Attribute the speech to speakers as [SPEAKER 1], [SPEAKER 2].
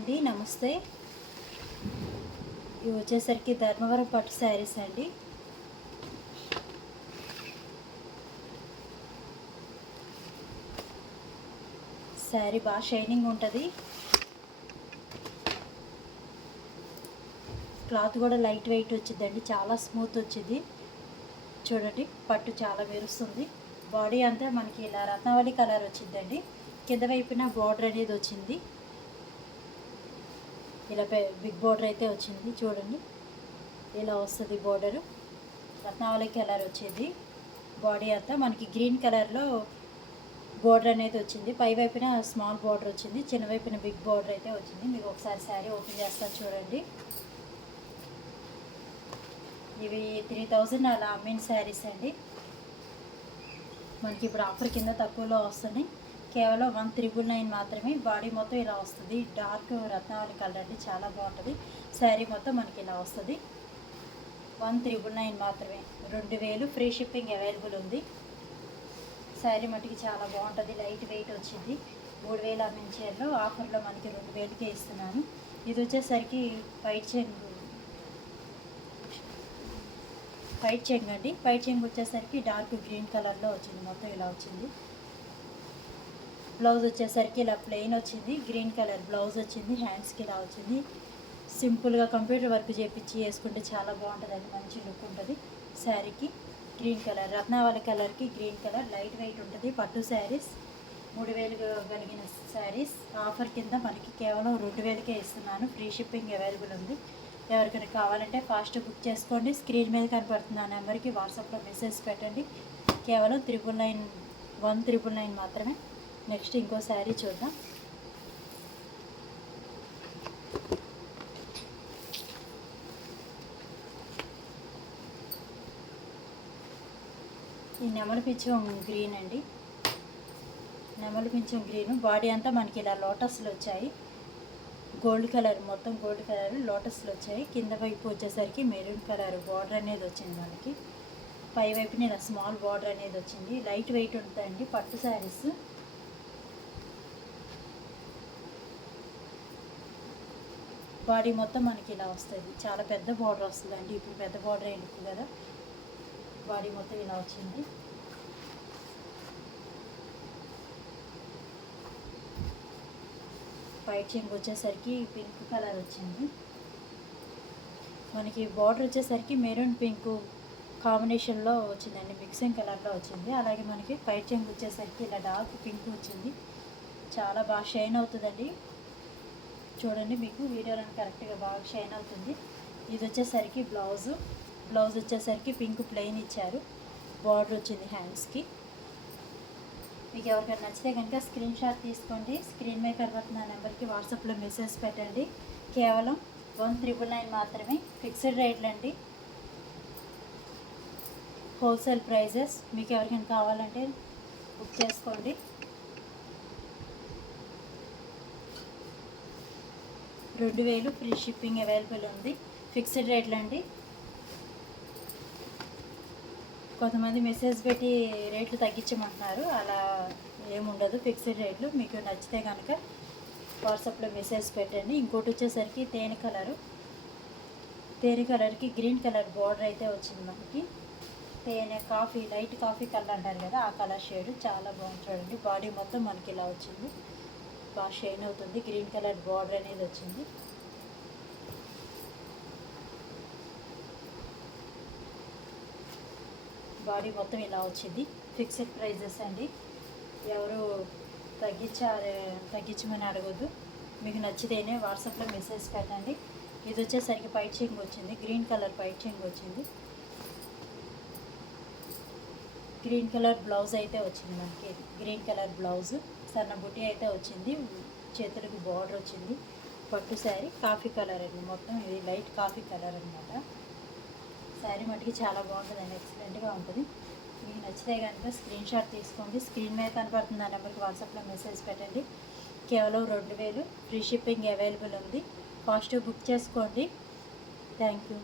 [SPEAKER 1] అండి నమస్తే. ఇవి వచ్చేసరికి ధర్మవరం పట్టు శారీస్ అండి. శారీ బాగా షైనింగ్ ఉంటుంది. క్లాత్ కూడా లైట్ వెయిట్ వచ్చిందండి చాలా స్మూత్ వచ్చింది. చూడండి పట్టు చాలా మెరుస్తుంది. బాడీ అంతా మనకి ఇలా రత్నావళి కలర్ వచ్చిందండి. కింద వైపున బార్డర్ అనేది వచ్చింది. ఇలా పె- బిగ్ బార్డర్ అయితే వచ్చింది చూడండి. ఇలా వస్తుంది బోర్డరు. రత్నావళి కలర్ వచ్చేది. బాడీ అంతా మనకి గ్రీన్ కలర్లో బార్డర్ అనేది వచ్చింది. పై వైపున స్మాల్ బార్డర్ వచ్చింది. చిన్న వైపున బిగ్ బార్డర్ అయితే వచ్చింది. మీకు ఒకసారి శారీ ఓపెన్ చేస్తాను చూడండి. ఇవి త్రీ థౌజండ్ అలా అమ్మిన శారీస్ అండి. మనకి ఇప్పుడు ఆఫర్ కింద తక్కువలో వస్తున్నాయి. కేవలం వన్ త్రిబుల్ నైన్ మాత్రమే. బాడీ మొత్తం ఇలా వస్తుంది. డార్క్ రత్నావళి కలర్ అండి చాలా బాగుంటుంది. శారీ మొత్తం మనకి ఇలా వస్తుంది. వన్ త్రిబుల్ నైన్ మాత్రమే. రెండు వేలు ఫ్రీ షిప్పింగ్ అవైలబుల్ ఉంది. శారీ మటుకి చాలా బాగుంటుంది. లైట్ వెయిట్ వచ్చింది. మూడు వేల మించేలో ఆఫర్లో మనకి రెండు వేలకే ఇస్తున్నాను. ఇది వచ్చేసరికి వైట్ చెంగు వైట్ చెంగు అండి. వైట్ చెంగు వచ్చేసరికి డార్క్ గ్రీన్ కలర్లో వచ్చింది. మొత్తం ఇలా వచ్చింది. బ్లౌజ్ వచ్చేసరికి ఇలా ప్లెయిన్ వచ్చింది. గ్రీన్ కలర్ బ్లౌజ్ వచ్చింది. హ్యాండ్స్కి ఇలా వచ్చింది. సింపుల్గా కంప్యూటర్ వర్క్ చేపించి వేసుకుంటే చాలా బాగుంటుంది అది మంచి లుక్ ఉంటుంది. శారీకి గ్రీన్ కలర్ రత్నావళి కలర్కి గ్రీన్ కలర్ లైట్ వెయిట్ ఉంటుంది. పట్టు శారీస్ మూడు వేలు కలిగిన శారీస్ ఆఫర్ కింద మనకి కేవలం రెండు వేలకే ఇస్తున్నాను. ఫ్రీ షిప్పింగ్ అవైలబుల్ ఉంది. ఎవరికైనా కావాలంటే ఫాస్ట్ బుక్ చేసుకోండి. స్క్రీన్ మీద కనపడుతున్న ఆ నెంబర్కి వాట్సాప్లో మెసేజ్ పెట్టండి. కేవలం triple nine one triple nine మాత్రమే నెక్స్ట్ ఇంకో శారీ చూద్దాం. ఈ నెమలి పించం గ్రీన్ అండి. నెమలి పించం గ్రీన్. బాడీ అంతా మనకి ఇలా లోటస్లు వచ్చాయి. గోల్డ్ కలర్ మొత్తం గోల్డ్ కలర్ లోటస్లు వచ్చాయి. కింద వైపు వచ్చేసరికి మెరూన్ కలర్ బార్డర్ అనేది వచ్చింది మనకి పై వైపున ఇలా స్మాల్ బార్డర్ అనేది వచ్చింది. లైట్ వెయిట్ ఉంటుందండి పట్టు శారీస్. బాడీ మొత్తం మనకి ఇలా వస్తుంది. చాలా పెద్ద బార్డర్ వస్తుందండి. ఇప్పుడు పెద్ద బార్డర్ అయింది కదా? బాడీ మొత్తం ఇలా వచ్చింది. వైట్ చెంగు వచ్చేసరికి పింక్ కలర్ వచ్చింది. మనకి బార్డర్ వచ్చేసరికి మెరూన్ పింక్ కాంబినేషన్లో వచ్చిందండి. మిక్సింగ్ కలర్లో వచ్చింది. అలాగే మనకి పైట్ చెంగు వచ్చేసరికి ఇలా డార్క్ పింక్ వచ్చింది. చాలా బాగా షైన్ అవుతుందండి. చూడండి మీకు వీడియోలో కరెక్ట్గా బాగా షైన్ అవుతుంది. ఇది వచ్చేసరికి బ్లౌజు బ్లౌజ్ వచ్చేసరికి పింక్ ప్లెయిన్ ఇచ్చారు. బార్డర్ వచ్చింది హ్యాండ్స్కి మీకు ఎవరికైనా నచ్చితే కనుక స్క్రీన్ షాట్ తీసుకోండి. స్క్రీన్ మీద కనబడుతున్న నెంబర్కి వాట్సాప్లో మెసేజ్ పెట్టండి. కేవలం వన్ త్రిబుల్ నైన్ మాత్రమే ఫిక్స్డ్ రేట్లు అండి హోల్సేల్ ప్రైజెస్ మీకు ఎవరికైనా కావాలంటే బుక్ చేసుకోండి. రెండు వేలు ఫ్రీ షిప్పింగ్ అవైలబుల్ ఉంది. ఫిక్స్డ్ రేట్లు అండి. కొంతమంది మెసేజ్ పెట్టి రేట్లు తగ్గించమంటున్నారు. అలా ఏముండదు ఫిక్స్డ్ రేట్లు మీకు నచ్చితే కనుక వాట్సాప్లో మెసేజ్ పెట్టండి. ఇంకోటి వచ్చేసరికి తేనె కలరు తేనె కలర్కి గ్రీన్ కలర్ బార్డర్ అయితే వచ్చింది మనకి. తేనె కాఫీ లైట్ కాఫీ కలర్ అంటారు కదా ఆ కలర్ షేడ్ చాలా బాగుంది చూడండి. బాడీ మొత్తం మనకి ఇలా వచ్చింది. బాగా షైన్ అవుతుంది. గ్రీన్ కలర్ బార్డర్ అనేది వచ్చింది. బాడీ మొత్తం ఇలా వచ్చింది. ఫిక్స్డ్ ప్రైజెస్ అండి. ఎవరు తగ్గించాలి తగ్గించమని అడగొద్దు. మీకు నచ్చితేనే వాట్సాప్లో మెసేజ్ పెట్టండి. ఇది వచ్చేసరికి పైట్ చెంగ్ వచ్చింది. గ్రీన్ కలర్ పైట్ చెంగ్ వచ్చింది. గ్రీన్ కలర్ బ్లౌజ్ అయితే వచ్చింది మనకి. Green colour blouse. సన్న బుట్టి అయితే వచ్చింది. చేతులకు బార్డర్ వచ్చింది. పట్టు శారీ కాఫీ కలర్ అండి. మొత్తం ఇది లైట్ కాఫీ కలర్ అనమాట శారీ మటుకి చాలా బాగుంటుందండి ఎక్సలెంట్గా ఉంటుంది. మీకు నచ్చితే కనుక స్క్రీన్ షాట్ తీసుకోండి. స్క్రీన్ మీద కనపడుతుంది ఆ నెంబర్కి వాట్సాప్లో మెసేజ్ పెట్టండి. కేవలం రెండు వేలు. ఫ్రీ షిప్పింగ్ అవైలబుల్ ఉంది. ఫాస్ట్ బుక్ చేసుకోండి. Thank you